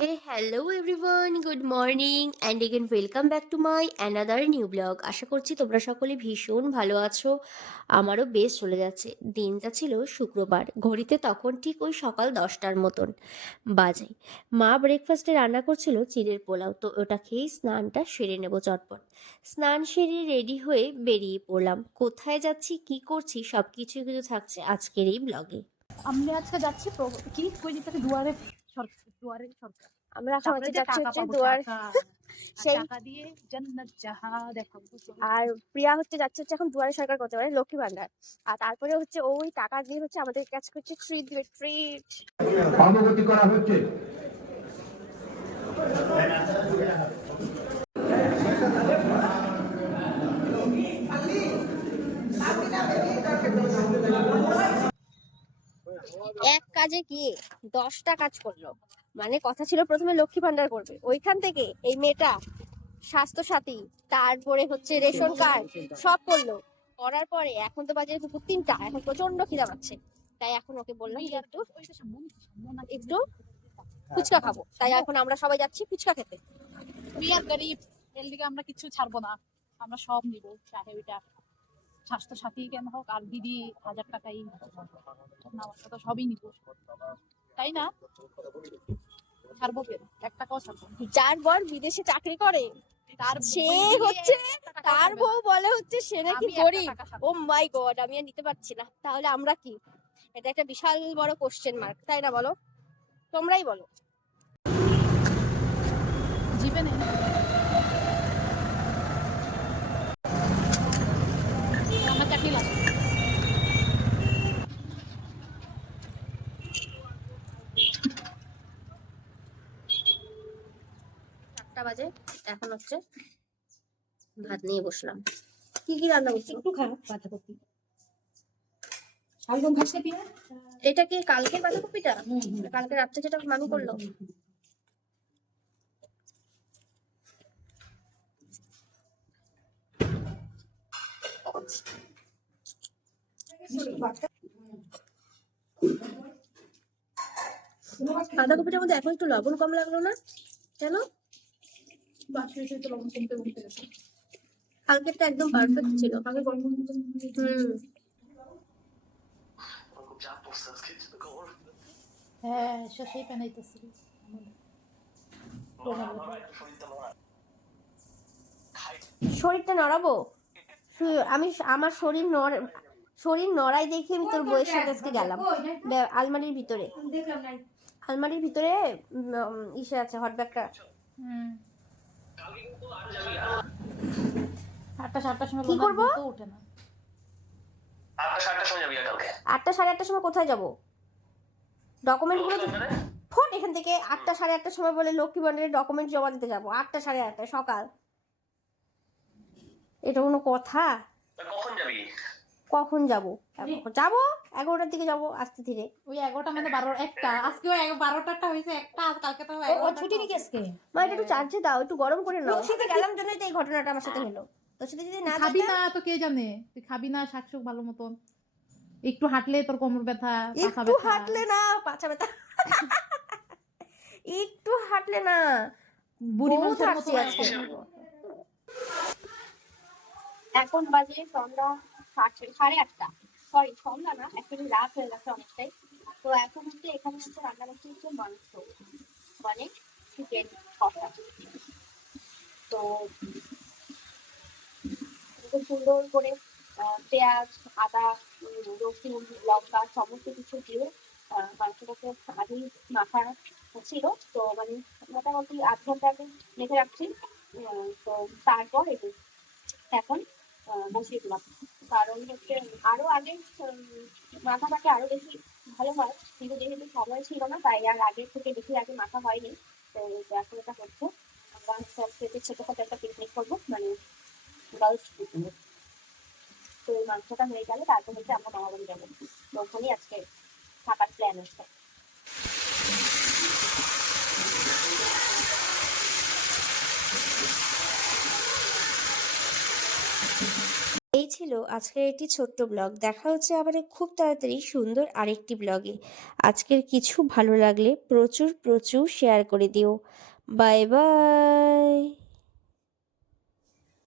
Hey, hello everyone, good morning and again welcome back to my another new blog. আশা করছি তোমরা সকলে ভীষণ ভালো আছো। আমারও বেশ চলে যাচ্ছে। দিনটা ছিল শুক্রবার, ঘড়িতে তখন ঠিক ওই সকাল 10টার মতন বাজে। মা ব্রেকফাস্টে রান্না করছিল চিড়ের পোলাও, তো ওটা খেয়েই স্নানটা সেরে নেবো চটপট। স্নান সেরে রেডি হয়ে বেরিয়ে পড়লাম। কোথায় যাচ্ছি, কি করছি, সব কিছুই কিন্তু থাকছে আজকের এই ব্লগে। আমরা আজকে যাচ্ছি কি কই যেতে দুয়ারে দুয়ারের সরকার। আমরা এখন তারপরে হচ্ছে যে যাচ্ছি টাকা হচ্ছে পাবো দুয়ার টাকা সেই টাকা দিয়ে জান্নাত জাহা দেখাবো। আর প্রিয়া যাচ্ছে এখন দুয়ারে সরকার করতে পারে লক্ষ্মী ভান্ডার। আর তারপরে হচ্ছে ওই টাকা দিয়ে হচ্ছে আমাদের কাছে হচ্ছে ট্রিট দিবে, ট্রিট অবগতি করা হচ্ছে। এক কাজে গিয়ে 10টা কাজ করলো। মানে কথা ছিল প্রথমে লক্ষ্মী ভান্ডার করবে, ওইখান থেকে এই মেয়েটা স্বাস্থ্য সাথী, তারপরে হচ্ছে রেশন কার্ড সব করলো। করার পরে এখন তো বাজে দুপুর 3টা, এখন প্রচন্ড খিদা পাচ্ছে। তাই এখন ওকে বললাম যে একটু একটু ফুচকা খাবো, তাই এখন আমরা সবাই যাচ্ছি ফুচকা খেতে। মিয়া গরিব এর দিকে আমরা কিছু ছাড়বো না, আমরা সব নিব, চাহে ওইটা স্বাস্থ্য সাথী কেন হোক আর দিদি 1000 টাকাই না তো সবই নিব, তাই না? ছাড়বো কেন, 1 টাকাও ছাড়বো না। যার বর বিদেশে চাকরি করে তার সে বই দিয়ে হচ্ছে 1 টাকাও তার নেবে বউ না। বলে হচ্ছে সে নাকি আমি 1 গরিব। টাকা ও ছাড়বো না। মাই গড, আমি আর নিতে পারছি না। তাহলে আমরা কি? এটা একটা বিশাল বড় কোশ্চেন মার্ক, তাই না? বলো, তোমরাই বলো। জিপে নেই আমার চাকরি লাগবে। 4টা বাজে, এখন হচ্ছে ভাত নিয়ে বসলাম। কি কি রান্না করছো? একটু খারাপ বাঁধাকপি শালগম ভাজতে পিয়া। এটা কি কালকে বাঁধাকপিটা? কালকে রাত্রে যেটা মামি করলো? বাঁধাকপিটার মধ্যে এখন একটু লবণ কম লাগলো না কেন? বাসুইতে তো লবণ কমতে কমতে গেছে। কালকেরটা একদম পারফেক্ট ছিল। আগে গরম হুম, হ্যাঁ শশাই বানাইতেছি। শরীরটা নড়াবো? আমি আমার শরীর নড়াই দেখে আমি তোর বইয়ের সাথে আজকে গেলাম আলমারির ভিতরে। আলমারির ভিতরে ইসে আছে, হট ব্যাগটা। 8টা 7টার সময় কি করবো? তো ওঠে না। 8টা 7টার সময় যাবি কালকে? 8টা 8:30টার সময় কোথায় যাবো? ডকুমেন্ট গুলো ফোন এখান থেকে। 8টা 8:30টার সময় বলে লক্ষ্মী ভান্ডারের ডকুমেন্ট জমা দিতে যাবো 8টা 8:30টায় সকাল? এটা কোনো কথা? কখন যাবি? কখন যাবো? যাবো 11টার দিকে যাবো, আস্তে ধীরে। ওই 11টা মানে 12 1টা, আজকেও 12টা হয়েছে 1টা, কালকে তো 11টা ছুটি নাকি আজকে? মা এটা একটু চার্জে দাও, একটু গরম করে নাও। শীতে গেলাম জন্যই তো এই ঘটনাটা আমার সাথে হলো। তোর সাথে যদি না খাবি যেতাম। না তো কে জানে, তুই খাবি না শাকসুক ভালো মতন, একটু হাঁটলে তোর কোমর ব্যথা, পাছা একটু ব্যথা। হাঁটলে না পাছা ব্যথা, একটু হাঁটলে না বুড়ি বহুত মানুষের হাঁটছি মতো আজকে। এখন বাজে সন্ধ্যা 8:30, সরি সন্ধ্যা না, অ্যাকচুয়ালি রাত হয়ে গেছে অনেকটাই। তো এখন হচ্ছে এখানে হচ্ছে রান্না করতে হচ্ছে মাংস, মানে চিকেন কষা। তো খুব সুন্দর করে পেঁয়াজ, আদা, রসুন, লঙ্কা সমস্ত কিছু দিয়ে মাংসটাকে আগেই মাখা ছিল। তো মানে মোটামুটি 8 ঘন্টা আগে মেখে রাখছি। তো তারপর এখন বসিয়ে দিলাম। কারণ হচ্ছে আরো আগে মাখাটাকে আরো বেশি ভালো হয়, কিন্তু যেহেতু সময় ছিল না তাই আর আগের থেকে বেশি আগে মাখা হয়নি। তো এখন এটা হচ্ছে আমরা ছোটখাটো একটা পিকনিক করবো, মানে গার্লস পিকনিক। তো এই মাংসটা হয়ে গেলে তারপর হচ্ছে আমরা মামা বাড়ি যাবো, তখনই আজকে থাকার প্ল্যান আছে। এই ছিল আজকের একটি ছোট্ট ব্লগ। দেখা হচ্ছে আবার খুব তাড়াতাড়ি সুন্দর আরেকটি ব্লগে। আজকের কিছু ভালো লাগলে প্রচুর প্রচুর শেয়ার করে দিও। Bye bye.